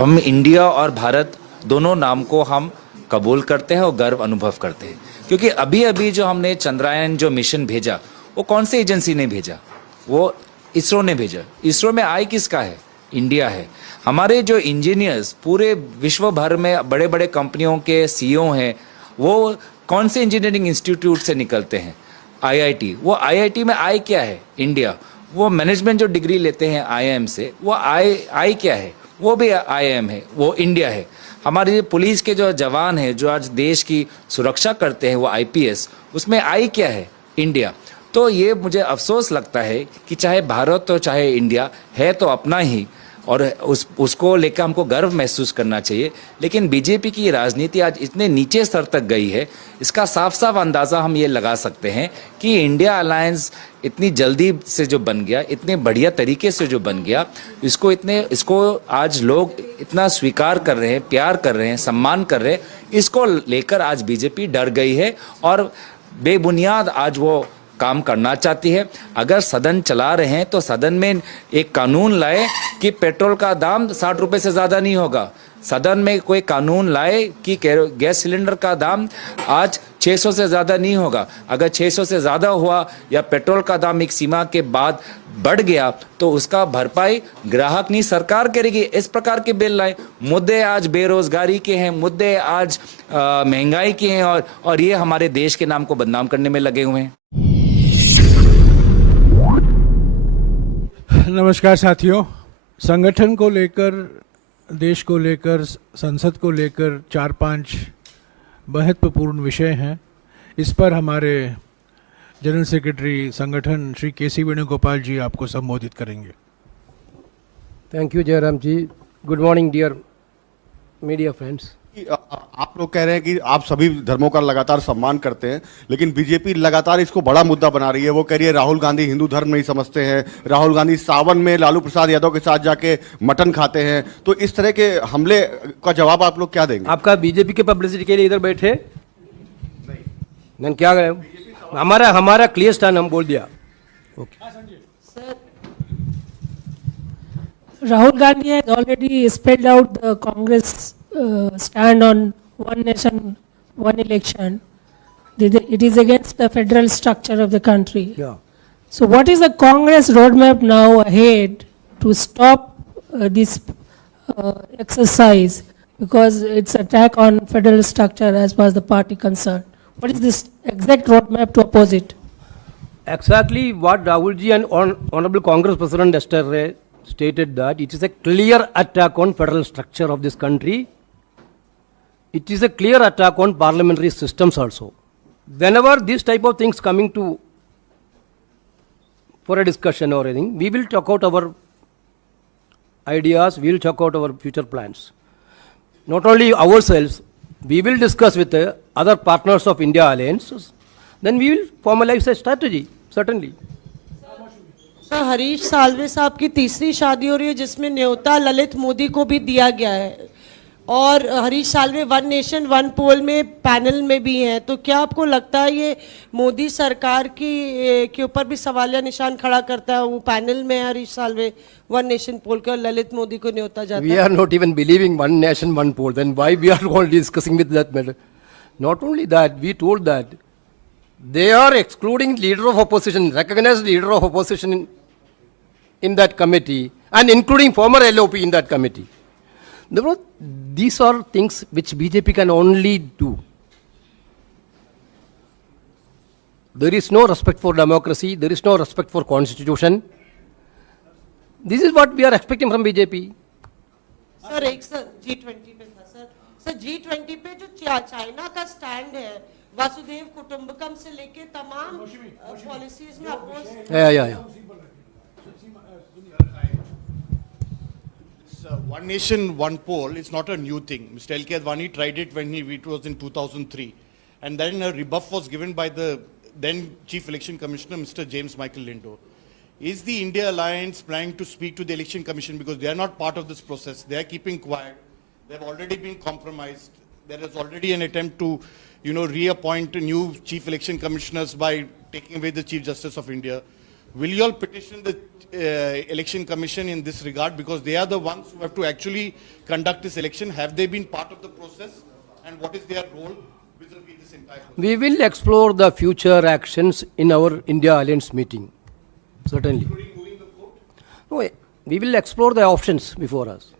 हम इंडिया और भारत दोनों नाम को हम कबूल करते हैं और गर्व अनुभव करते हैं, क्योंकि अभी अभी जो हमने चंद्रयान जो मिशन भेजा, वो कौन सी एजेंसी ने भेजा? वो इसरो ने भेजा। इसरो में आई किसका है? इंडिया है। हमारे जो इंजीनियर्स पूरे विश्व भर में बड़े बड़े कंपनियों के सीईओ हैं, वो कौन से इंजीनियरिंग इंस्टीट्यूट से निकलते हैं? आईआईटी। वो आईआईटी में आई क्या है? इंडिया। वो मैनेजमेंट जो डिग्री लेते हैं आईआईएम से, वो आई क्या है? वो भी आईआईएम है, वो इंडिया है। हमारे पुलिस के जो जवान हैं जो आज देश की सुरक्षा करते हैं, वो आईपीएस, उसमें आई क्या है? इंडिया। तो ये मुझे अफसोस लगता है कि चाहे भारत तो चाहे इंडिया है तो अपना ही, और उसको लेकर हमको गर्व महसूस करना चाहिए। लेकिन बीजेपी की राजनीति आज इतने नीचे स्तर तक गई है, इसका साफ साफ अंदाज़ा हम ये लगा सकते हैं कि इंडिया अलायंस इतनी जल्दी से जो बन गया, इतने बढ़िया तरीके से जो बन गया, इसको आज लोग इतना स्वीकार कर रहे हैं, प्यार कर रहे हैं, सम्मान कर रहे हैं, इसको लेकर आज बीजेपी डर गई है और बेबुनियाद आज वो काम करना चाहती है। अगर सदन चला रहे हैं तो सदन में एक कानून लाए कि पेट्रोल का दाम 60 रुपए से ज़्यादा नहीं होगा। सदन में कोई कानून लाए कि गैस सिलेंडर का दाम आज 600 से ज़्यादा नहीं होगा। अगर 600 से ज़्यादा हुआ या पेट्रोल का दाम एक सीमा के बाद बढ़ गया तो उसका भरपाई ग्राहक नहीं सरकार करेगी। इस प्रकार के बिल लाए। मुद्दे आज बेरोजगारी के हैं, मुद्दे आज महंगाई के हैं, और ये हमारे देश के नाम को बदनाम करने में लगे हुए हैं। नमस्कार साथियों, संगठन को लेकर, देश को लेकर, संसद को लेकर 4-5 महत्वपूर्ण विषय हैं। इस पर हमारे जनरल सेक्रेटरी संगठन श्री केसी वेणुगोपाल जी आपको संबोधित करेंगे। Thank you Jairam ji. Good morning dear media friends. आप लोग कह रहे हैं कि आप सभी धर्मों का लगातार सम्मान करते हैं, लेकिन बीजेपी लगातार इसको बड़ा मुद्दा बना रही है। वो कह रही है राहुल गांधी हिंदू धर्म नहीं समझते हैं, राहुल गांधी सावन में लालू प्रसाद यादव के साथ जाके मटन खाते हैं। तो इस तरह के हमले का जवाब आप लोग क्या देंगे? आपका बीजेपी के पब्लिसिटी के लिए इधर बैठे नहीं, क्या गए? हमारा क्लियर स्टैंड हम बोल दिया। Rahul Gandhi has already spelled out the Congress stand on one nation, one election. It is against the federal structure of the country. Yeah. So what is the Congress roadmap now ahead to stop this exercise, because it's attack on federal structure as far as the party concerned? What is this exact roadmap to oppose it? Exactly what Rahul ji and Honorable Congress President yesterday stated, that it is a clear attack on federal structure of this country. It is a clear attack on parliamentary systems also. Whenever these type of things coming to for a discussion or anything, we will talk out our ideas, we will talk out our future plans. Not only ourselves, we will discuss with the other partners of India alliance, then we will formalize a strategy, certainly. Sir, Harish Salve साहब की तीसरी शादी हो रही है जिसमें न्योता ललित मोदी को भी दिया गया है, और Harish Salve one nation one poll में पैनल में भी हैं। तो क्या आपको लगता है ये मोदी सरकार के ऊपर भी सवालिया निशान खड़ा करता है? वो पैनल में है हरीश साल्वे वन नेशन पोल के, और ललित मोदी को न्योता जाता है। We are not even believing one nation one poll. Then why we are all discussing with that matter? Not only that, we told that they are excluding leader of opposition, recognized leader of opposition in that committee, and including former LOP in that committee. These are things which BJP can only do. There is no respect for democracy, there is no respect for constitution. This is what we are expecting from BJP. Sir एक sir G20 पे था sir G20 पे जो China का stand है, वासुदेव कुटुंबकम से लेके तमाम पॉलिसीज में oppose. Yeah. One nation, one poll is not a new thing. Mr. L.K. Advani tried it when it was in 2003. And then a rebuff was given by the then Chief Election Commissioner, Mr. James Michael Lindo. Is the India Alliance planning to speak to the Election Commission, because they are not part of this process? They are keeping quiet. They have already been compromised. There is already an attempt to, reappoint new Chief Election Commissioners by taking away the Chief Justice of India. will you all petition the election commission in this regard, because they are the ones who have to actually conduct this election? Have they been part of the process, and what is their role vis-a-vis this entire process? We will explore the future actions in our India Alliance meeting, certainly. Including moving the court? No, we will explore the options before us.